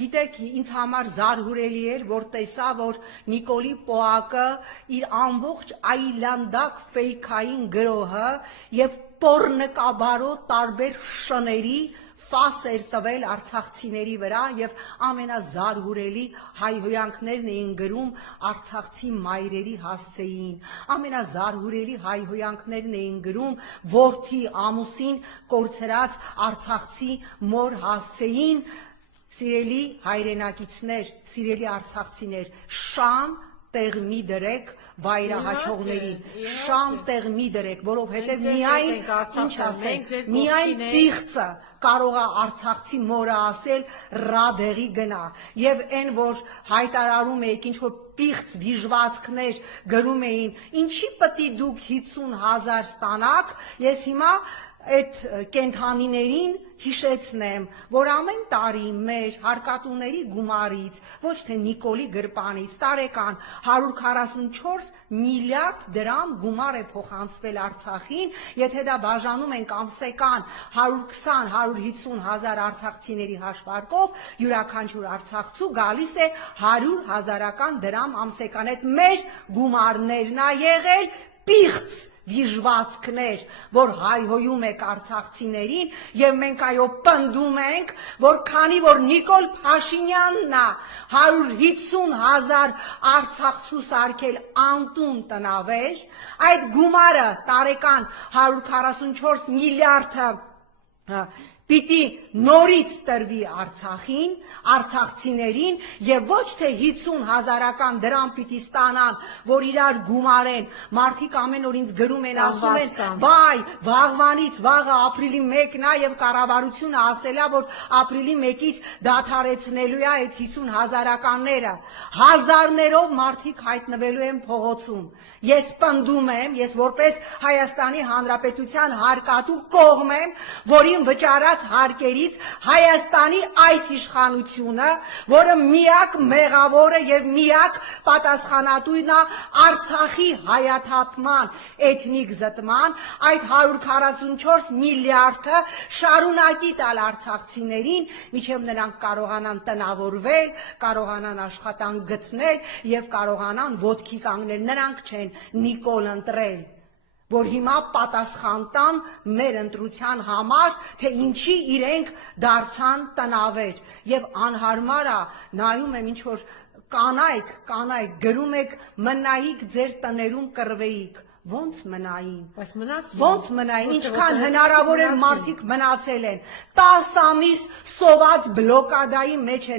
Գիտեք, ինձ համար զարհուրելի էր, որ տեսա, որ Նիկոլի Պոակը իր ամբողջ այլանդակ ֆեյքային գրոհը եւ պոռնկաբարոտ տարբեր շների ֆաս էր տվել արցախցիների վրա եւ ամենազարհուրելի հայհոյանքներն էին գրում արցախցի մայրերի հասցեին, ամենազարհուրելի հայհոյանքներն էին գրում որդի ամուսին կորցրած արցախցի մոր հասցեին. Սիրելի հայրենակիցներ, սիրելի արցախցիներ, շան տեղ մի դրեք վայրահաչողներին, շան տեղ մի դրեք, որովհետև միայն, ինչ ասենք, միայն պիղծը կարող է արցախցի մորը ասել ռադեղի գնա, և այն, որ հայտարարում էիք, ինչ որ պիղծ վիժվածքներ գրում էին, ինչի պտի դուք 50,000 ստանաք, ես հիմա այդ կենթանիներին հիշեցնեմ, որ ամեն տարի մեր հարկատուների գումարից, ոչ թե Նիկոլի գրպանից, տարեկան 144 միլիարդ դրամ գումար է փոխանցվել Արցախին, եթե դա բաժանում ենք ամսեկան 120-150,000 արցախցիների հաշվարկով, յուրաքանչյուր արցախցու գալիս է 100,000 դրամ ամսեկան, այդ մեր գումարներն ա եղել պիղծ վիժվածքներ, որ հայհոյում եք արցախցիներին և մենք այո պնդում ենք, որ քանի որ Նիկոլ Փաշինյանն է 150,000 արցախցու սարքել անտուն տնավեր, այդ գումարը տարեկան 144 միլիարդը պիտի նորից տրվի Արցախին, արցախցիներին և ոչ թե 50,000 դրամ պիտի ստանան, որ իրար գումարեն, մարդիկ ամեն օր ինձ գրում են, ասում են, բայ, վաղվանից վաղը ապրիլի 1-ն է և կառավարությունը ասել է, որ ապրիլի 1-ից դադարեցնելու է այդ 50,000-ները, հազարներով մարդիկ հայտնվելու են փողոցում, ես պնդում եմ, ես որպես Հայաստանի Հանրապետության հարկատու կողմ եմ, որին վճարած հարկերից Հայաստանի այս իշխանությունը, որը միակ մեղավորը և միակ պատասխանատուն է Արցախի հայաթափման, էթնիկ զտման, այդ 144 միլիարդը շարունակի տալ արցախցիներին, մինչև նրանք կարողանան տնավորվել, կարողանան աշխատանք գտնել և կարողանան ոտքի կանգնել, նրանք չեն Նիկոլ ընտրել, որ հիմա պատասխան տան մեր ընտրության համար, թե ինչի իրենք դարձան տնավեր և անհարմար է, նայում եմ ինչ-որ կանայք գրում եք մնայիք ձեր տներում կռվեիք, ոնց մնային, ինչքան հնարավոր էր մարդիկ մնացել են, 10 ամիս սոված բլոկադայի մեջ են